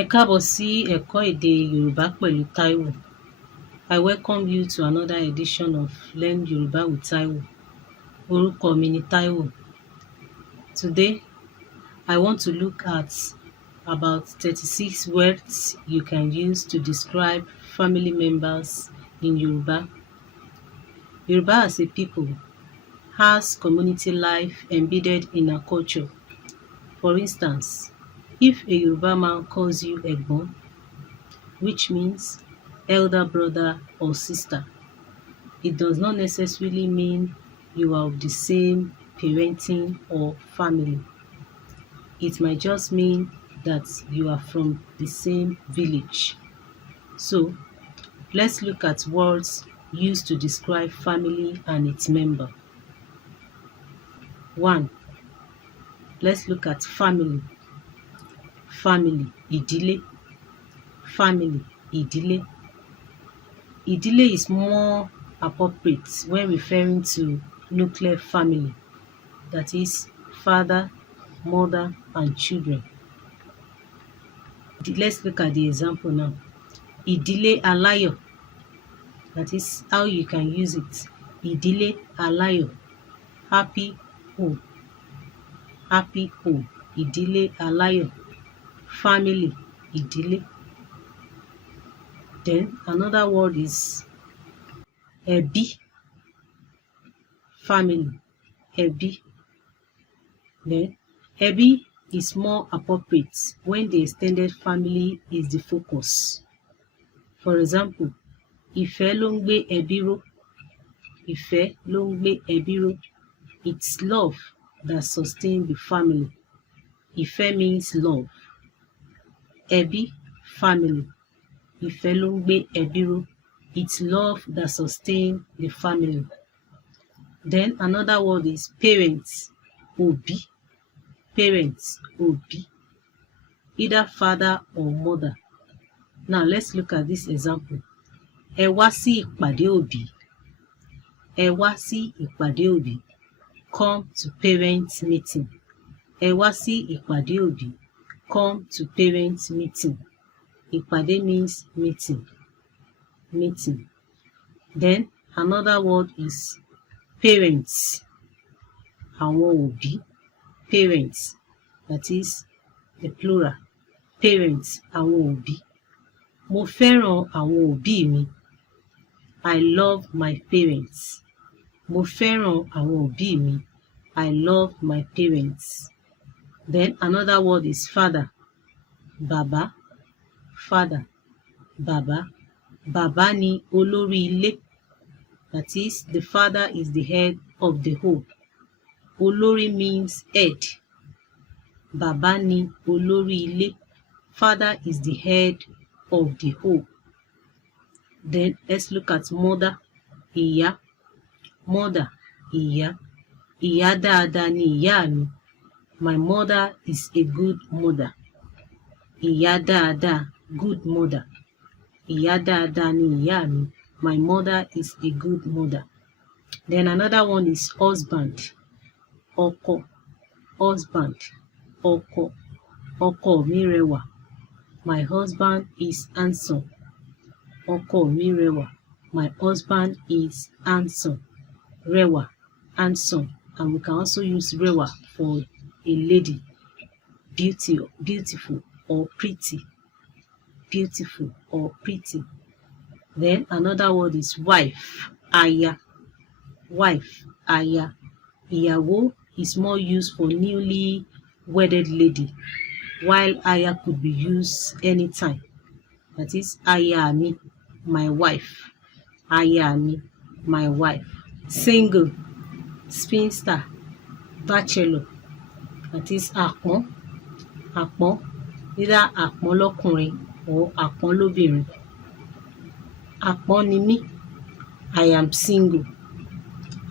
Ẹ káàbọ̀ sí ẹ̀kọ́ èdè Yorùbá pẹ̀lú Taiwo. I welcome you to another edition of Learn Yoruba with Taiwo. Orúkọ mi ni Taiwo. Today, I want to look at about 36 words you can use to describe family members in Yoruba. Yoruba as a people has community life embedded in our culture. For instance, if a Yoruba man calls you Egbon, which means elder brother or sister, it does not necessarily mean you are of the same parenting or family. It might just mean that you are from the same village. So, let's look at words used to describe family and its member. 1. Let's look at family. Family, Idile. Family, Idile. Idile is more appropriate when referring to nuclear family, that is, father, mother, and children. Let's look at the example now. Idile Alayo, that is how you can use it. Idile Alayo, happy home. Happy home, Idile Alayo. Family, Idile. Then another word is Ẹbí. Family, Ẹbí. Then Ẹbí is more appropriate when the extended family is the focus. For example, Ìfẹ́ ló ń gbé ẹbí ró. Ìfẹ́ ló ń gbé ẹbí ró. It's love that sustains the family. Ìfẹ́ means love. Ẹbí, family. Ìfẹ́ ló ń gbé ẹbí ró. It's love that sustains the family. Then another word is parents, Òbí. Parents, Òbí. Either father or mother. Now let's look at this example. Ẹ wá sí ìpàdé òbí. Ẹ wá sí ìpàdé òbí. Come to parents meeting. Ẹ wá sí ìpàdé òbí. Come to parents meeting. Ìpàdé means meeting. Meeting. Then another word is parents. Àwọn òbí. Parents. That is the plural. Parents. Àwọn òbí. Mo fẹ́ràn àwọn òbí mi. I love my parents. Mo fẹ́ràn àwọn òbí mi. I love my parents. Then another word is father. Bàbá. Father. Bàbá. Bàbá ni olórí ilé. That is, the father is the head of the home. Olórí means head. Bàbá ni olórí ilé. Father is the head of the home. Then let's look at mother. Ìyá. Mother. Ìyá. Ìyá dáadáa ni ìyá mi. My mother is a good mother. Ìyá dáadáa, good mother. Ìyá dáadáa ni ìyá mi. My mother is a good mother. Then another one is husband. Ọkọ. Husband. Ọkọ. Ọkọ mi rẹwà. My husband is handsome. Ọkọ mi rẹwà. My husband is handsome. Rẹwà, handsome. And we can also use rẹwà for a lady. Beautiful or pretty. Beautiful or pretty. Then another word is wife. Aya. Wife. Aya. Ìyàwó is more used for newly wedded lady, while aya could be used anytime. That is, aya mi, my wife. Aya mi, my wife. Single, spinster, bachelor. That is, àpọ́n. Àpọ́n, either àpọ́n lọ́kùnrin or àpọ́n lóbìnrin. Àpọ́n ni mí. I am single.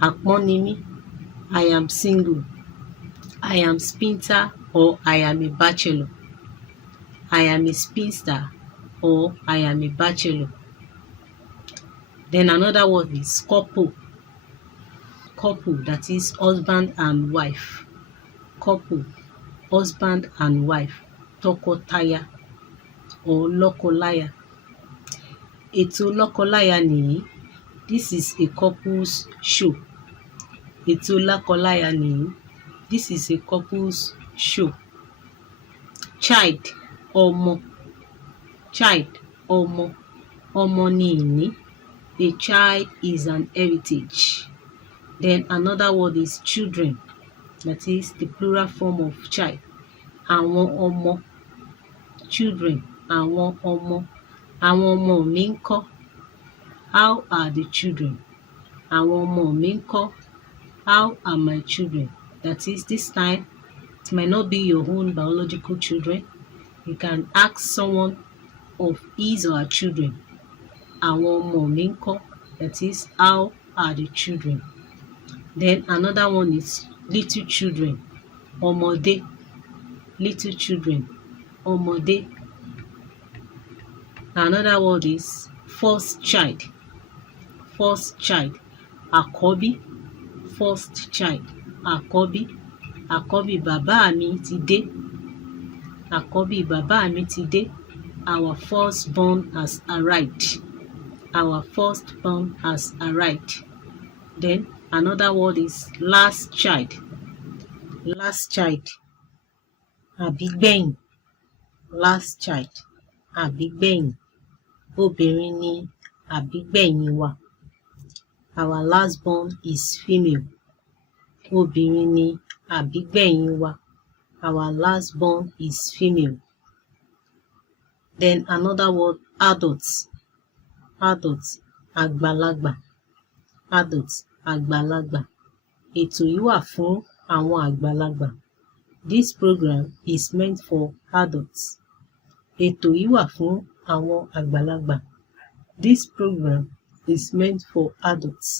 Àpọ́n ni mí. I am single. I am spinster or I am a bachelor. I am a spinster or I am a bachelor. Then another word is couple. Couple, that is husband and wife. Couple, husband and wife. Tọkọtaya. or lọ́kọláya. Ètò lọ́kọláya nìyí. This is a couples show. Ètò lọ́kọláya nìyí. This is a couples show. Child, ọmọ. Child, ọmọ. Ọmọ ni ìní. A child is an heritage. Then another word is children. That is the plural form of child. Àwọn ọmọ. Children, àwọn ọmọ. Àwọn ọmọ mi ńkọ́? How are the children? Àwọn ọmọ mi ńkọ́? How are my children? That is, this time, it might not be your own biological children. You can ask someone of his or her children. Àwọn ọmọ mi ńkọ́? That is, how are the children? Then another one is little children. Ọmọdé. Little children. Ọmọdé. Another word is first child. First child. Àkọ́bí. First child. Àkọ́bí. Àkọ́bí bàbá mi ti dé. Àkọ́bí bàbá mi ti dé. Our firstborn has arrived. Our firstborn has arrived. Then another word is last child. Last child. Àbígbẹ̀yìn. Last child. Àbígbẹ̀yìn. Obìnrin ni àbígbẹ̀yìn wa. Our lastborn is female. Obìnrin ni àbígbẹ̀yìn wa. Our lastborn is female. Then another word, adults. Adults, àgbàlagbà. Adults, àgbàlagbà. Ètò yìí wà fún àwọn àgbàlagbà. This program is meant for adults. Ètò yìí wà fún àwọn àgbàlagbà. This program is meant for adults.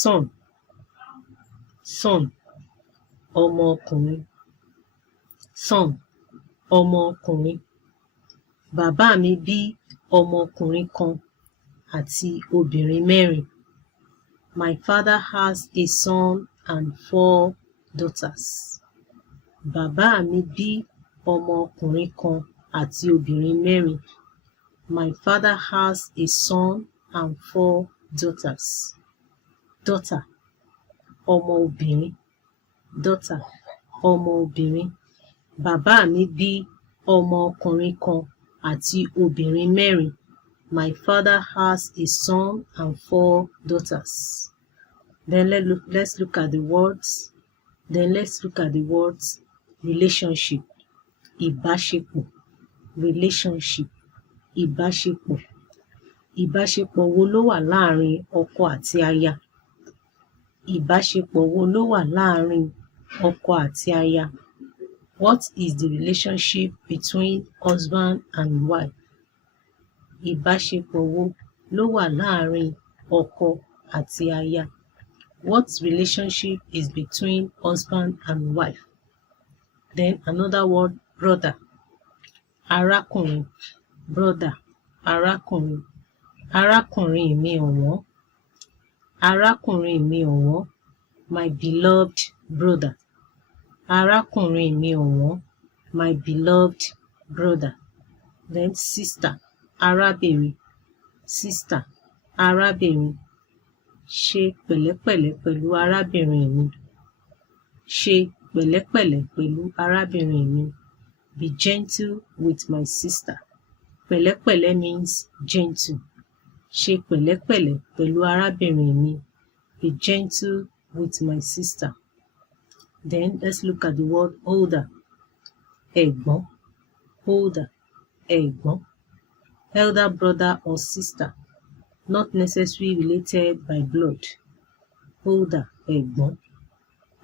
Son. Son, ọmọ ọkùnrin. Son, ọmọ ọkùnrin. Bàbá mi bí ọmọ ọkùnrin kan àti obìnrin mẹ́rin. My father has a son and 4 daughters. Bàbá mi bí ọmọ ọkùnrin kan àti obìnrin mẹ́rin. My father has a son and 4 daughters. Daughter, ọmọ obìnrin. Daughter, ọmọ obìnrin. Bàbá mi bí ọmọ ọkùnrin kan àti obìnrin mẹ́rin. My father has a son and 4 daughters. Then let's look at the words. Relationship. Ìbáṣepọ̀. Relationship. Ìbáṣepọ̀. Ìbáṣepọ̀ wo ló wà láàrin ọkọ àti aya? Ìbáṣepọ̀ wo ló wà láàrin ọkọ àti aya? What is the relationship between husband and wife? Ìbáṣepọ̀ wo ló wà láàrin ọkọ àti aya? What relationship is between husband and wife? Then another word, brother. Arákùnrin. Brother. Arákùnrin. Arákùnrin mi ọ̀wọ́n. Arákùnrin mi ọ̀wọ́n. My beloved brother. Arákùnrin mi ọ̀wọ́n. My beloved brother. Then sister. Arábìnrin. Sister. Arábìnrin. Ṣe pẹ̀lẹ́pẹ̀lẹ́ pẹ̀lú arábìnrin mi. Ṣe pẹ̀lẹ́pẹ̀lẹ́ pẹ̀lú arábìnrin mi. Be gentle with my sister. Pẹ̀lẹ́pẹ̀lẹ́ means gentle. Ṣe pẹ̀lẹ́pẹ̀lẹ́ pẹ̀lú arábìnrin mi. Be gentle with my sister. Then let's look at the word older. Ẹ̀gbọ́n. Older. Ẹ̀gbọ́n. Elder brother or sister. Not necessarily related by blood. Older. Ẹ̀gbọ́n.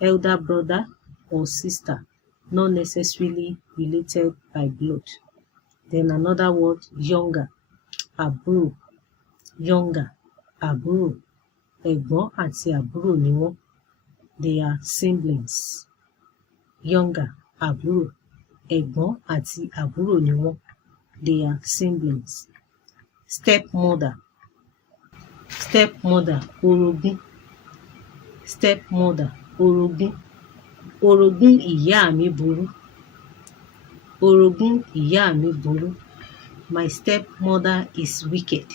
Elder brother or sister. Not necessarily related by blood. Then another word, younger. Àbúrò. Younger. Àbúrò. Ẹ̀gbọ́n àti àbúrò ni wọ́n. They are siblings. Younger. Àbúrò. Ẹ̀gbọ́n àti àbúrò ni wọ́n. They are siblings. Stepmother. Stepmother. Orogún. Stepmother. Orogún. Orogún ìyá mi burú. Orogún ìyá mi burú. My stepmother is wicked.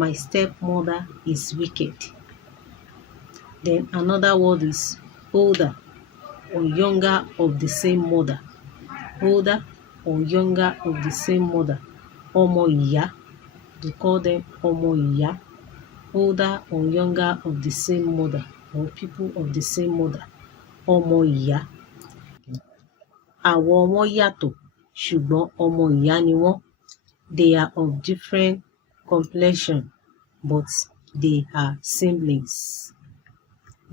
My stepmother is wicked. Then another word is older or younger of the same mother. Older or younger of the same mother. Ọmọ ìyá. They call them ọmọ ìyá. Older or younger of the same mother or people of the same mother. Ọmọ ìyá. Àwọ̀ wọn yàtọ̀ ṣùgbọ́n ọmọ ìyá ni wọ́n. They are of different complexion but they are siblings.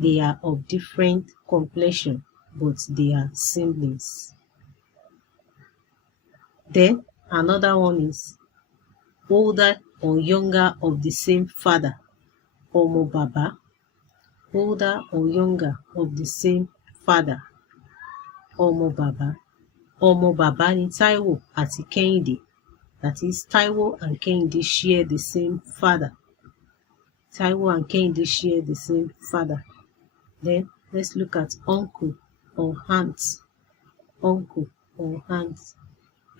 They are of different complexion but they are siblings. Then another one is older or younger of the same father. Ọmọ bàbá. Older or younger of the same father. Ọmọ bàbá. Ọmọ bàbá ni Taiwo àti Kẹ́hìndé. That is, Taiwo and Kẹ́hìndé share the same father. Taiwo and Kẹ́hìndé share the same father. Then let's look at uncle or aunt. Uncle or aunt.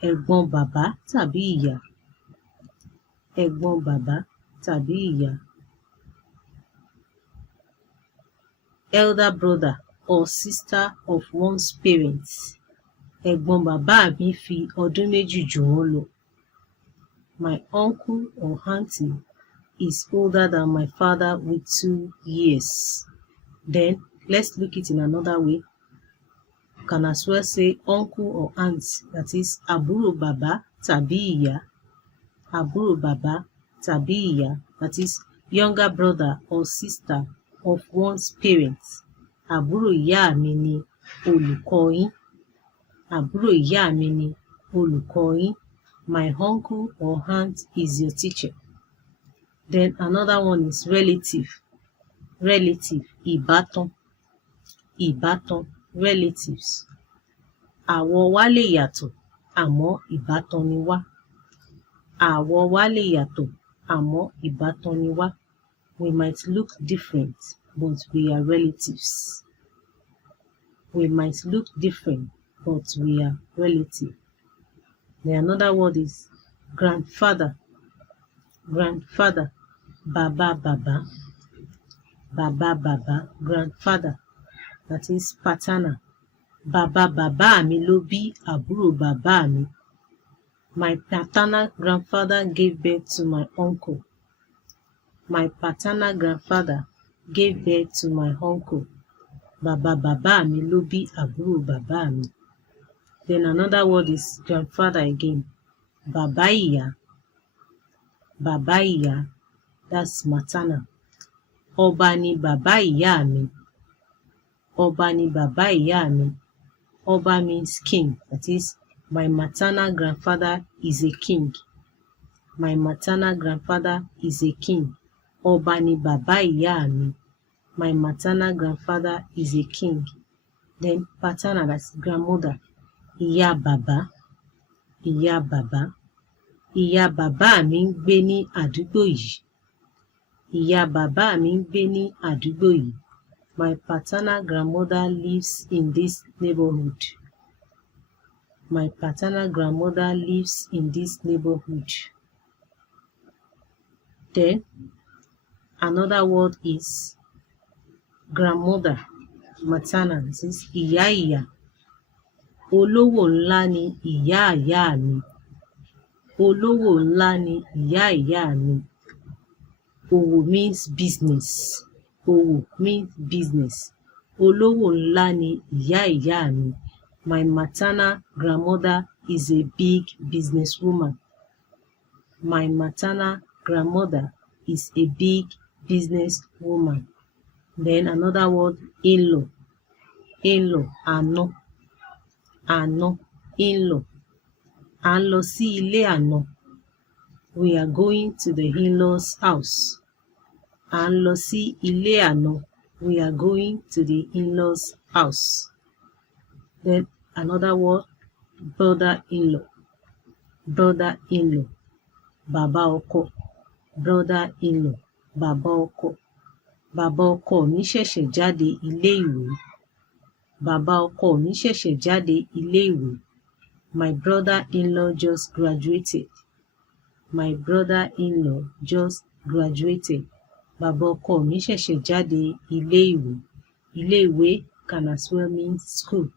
Ẹ̀gbọ́n bàbá tàbí ìyá. Ẹ̀gbọ́n bàbá tàbí ìyá. Elder brother or sister of one's parents. Ẹ̀gbọ́n bàbá mi fi ọdún méjì jù wọ́n lọ. My uncle or auntie is older than my father with 2 years. Then let's look it in another way. You can as well say uncle or aunt, that is àbúrò bàbá tàbí ìyá. Àbúrò bàbá tàbí ìyá, that is younger brother or sister of one's parents. Àbúrò ìyá mi ni olùkọ́ yín. Àbúrò ìyá mi ni olùkọ́ yín. My uncle or aunt is your teacher. Then another one is relative. Relative, ìbátan. Ìbátan, relatives. Àwọ̀ wa lè yàtọ̀, àmọ́ ìbátan ni wá. Àwọ̀ wa lè yàtọ̀, àmọ́ ìbátan ni wá. We might look different, but we are relatives. We might look different, but we are relatives. Then another word is grandfather. Grandfather, bàbá bàbá. Bàbá bàbá, grandfather. That is paternal. Bàbá bàbá mi ló bí àbúrò bàbá mi. My paternal grandfather gave birth to my uncle. My paternal grandfather gave birth to my uncle. Bàbá bàbá mi ló bí àbúrò bàbá mi. Then another word is grandfather again. Bàbá ìyá. Bàbá ìyá, that's maternal. Ọba ni bàbá ìyá mi. Ọba ni bàbá ìyá mi. Ọba means king. That is, my maternal grandfather is a king. My maternal grandfather is a king. Ọba ni bàbá ìyá mi. My maternal grandfather is a king. Then paternal, that's grandmother. Ìyá bàbá. Ìyá bàbá. Ìyá bàbá mi ń gbé ní àdúgbò yìí. Ìyá bàbá mi ń gbé ní àdúgbò yìí. My paternal grandmother lives in this neighborhood. My paternal grandmother lives in this neighborhood. Then another word is grandmother, maternal. This is ìyá ìyá. Olówó ńlá ni ìyá ìyá mi. Olówó ńlá ni ìyá ìyá mi. Òwò means business. Òwò means business. Olówó ńlá ni ìyá ìyá mi. My maternal grandmother is a big businesswoman. My maternal grandmother is a big businesswoman. Then another word, in-law. In-law, àna. Àna, in-law. À ń lọ sí ilé àna. We are going to the in-laws' house. À ń lọ sí ilé àna. We are going to the in-laws' house. Then another word, brother-in-law. Brother-in-law. Bàbá ọkọ. Brother-in-law. Bàbá ọkọ. Bàbá ọkọ mi ṣẹ̀ṣẹ̀ jáde ilé ìwé. Bàbá ọkọ mi ṣẹ̀ṣẹ̀ jáde ilé ìwé. My brother-in-law just graduated. My brother-in-law just graduated. Bàbá ọkọ mi ṣẹ̀ṣẹ̀ jáde ilé-ìwé. Ilé-ìwé can as well mean school.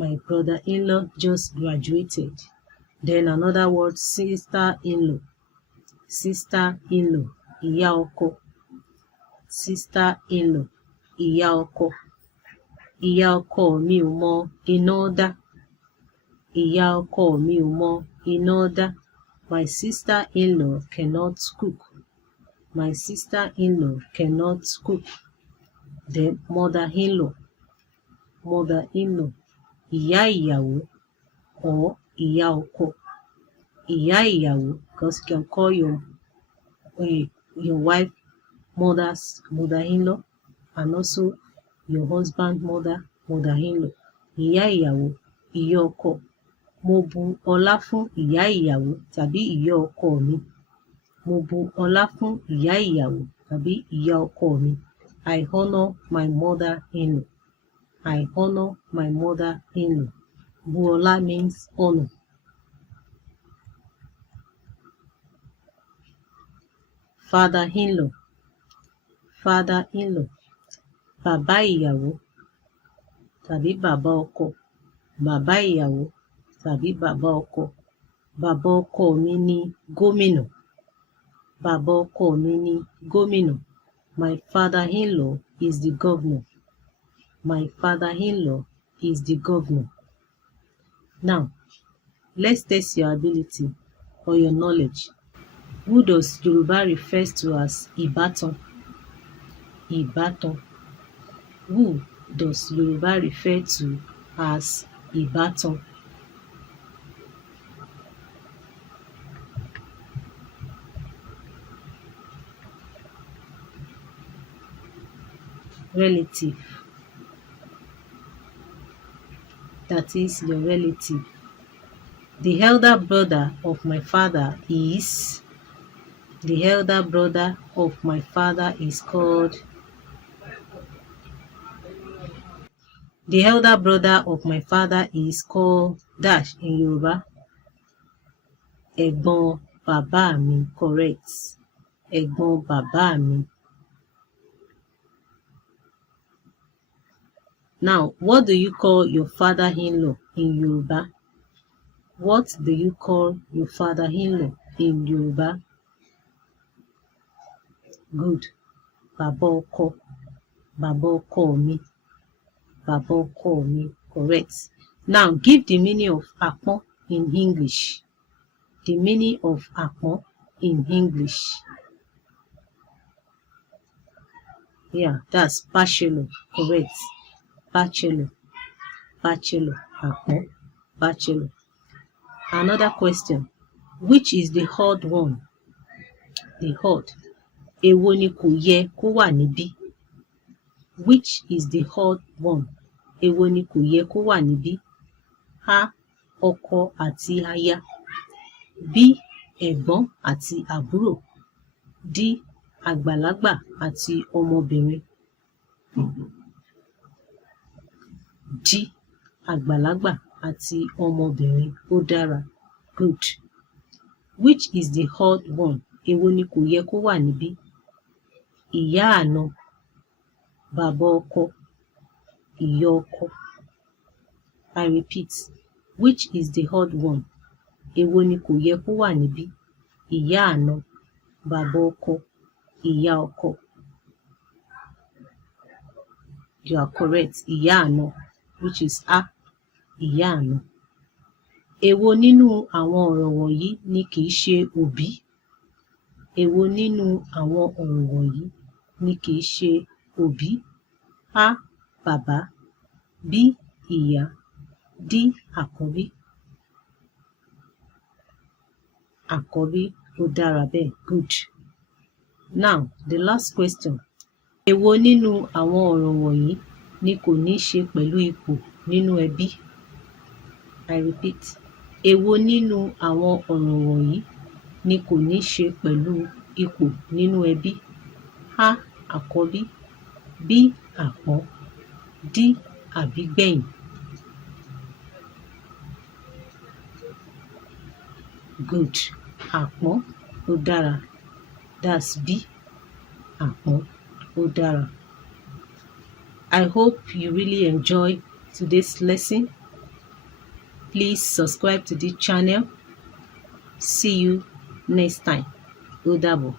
My brother-in-law just graduated. Then another word, sister-in-law. Sister-in-law, ìyá ọkọ. Sister-in-law, ìyá ọkọ. Ìyá ọkọ mi ò mọ iná dá. Ìyá ọkọ mi ò mọ iná dá. My sister-in-law cannot cook. My sister-in-law cannot cook. Then mother-in-law. Mother-in-law, ìyá ìyàwó or ìyá ọkọ. Ìyá ìyàwó, because you can call your wife mother's mother-in-law, and also your husband mother-in-law. Ìyá ìyàwó, ìyá ọkọ. Mo bu ọlá fún ìyá ìyàwó tàbí ìyá ọkọ mi. Mo bu ọlá fún ìyá ìyàwó tàbí ìyá ọkọ mi. I honor my mother-in-law. I honor my mother-in-law. Bu ọlá means honor. Father-in-law. Father-in-law, bàbá ìyàwó tàbí bàbá ọkọ. Bàbá ìyàwó tàbí bàbá ọkọ. Bàbá ọkọ mi ni gómìnà. Bàbá ọkọ mi ni gómìnà. My father-in-law is the governor. My father-in-law is the governor. Now, let's test your ability or your knowledge. Who does Yoruba refers to as ìbátan? Ìbátan. Who does Yoruba refer to as ìbátan? Relative. That is your relative. The elder brother of my father is. The elder brother of my father is called. The elder brother of my father is called dash in Yoruba. Ẹ̀gbọ́n bàbá mi, correct. Ẹ̀gbọ́n bàbá mi. Now, what do you call your father-in-law in Yoruba? What do you call your father-in-law in Yoruba? Good. Bàbá ọkọ. Bàbá ọkọ mi. Bàbá ọkọ mi, correct. Now, give the meaning of àpọ́n in English. The meaning of àpọ́n in English. Yeah, that's bachelor, correct. Bachelor. Bachelor. Àpọ́n. Bachelor. Another question. Which is the odd one? The odd. Èwo ni kò yẹ kó wà níbí? Which is the odd one? Èwo ni kò yẹ kó wà níbí? A. Ọkọ àti aya. B. Ẹ̀gbọ́n àti àbúrò. D. Àgbàlagbà àti ọmọbìnrin. D. Àgbàlagbà àti ọmọbìnrin. Ó dára. Good. Which is the odd one? Èwo ni kò yẹ kó wà níbí? Ìyá àna. Bàbá ọkọ. Ìyá ọkọ. I repeat. Which is the odd one? Èwo ni kò yẹ kó wà níbí? Ìyá àna. Bàbá ọkọ. Ìyá ọkọ. You are correct. Ìyá àna, which is A. Ìyá àna. Èwo nínú àwọn ọ̀rọ̀ wọ̀nyí ni kìí ṣe òbí? Èwo nínú àwọn ọ̀rọ̀ wọ̀nyí ni kìí ṣe òbí? A. Bàbá. B. Ìyá. D. Àkọ́bí. Àkọ́bí, ó dára bẹ́ẹ̀. Good. Now, the last question. Èwo nínú àwọn ọ̀rọ̀ wọ̀nyí ni kò ní ṣe pẹ̀lú ipò nínú ẹbí? I repeat. Èwo nínú àwọn ọ̀rọ̀ wọ̀nyí ni kò ní ṣe pẹ̀lú ipò nínú ẹbí? A. Àkọ́bí. B. Àpọ́n. D. Àbígbẹ̀yìn. good. Àpọ́n, ó dára. That's B. Àpọ́n, ó dára. I hope you really enjoyed today's lesson. Please subscribe to this channel. See you next time. Ó dàbọ̀.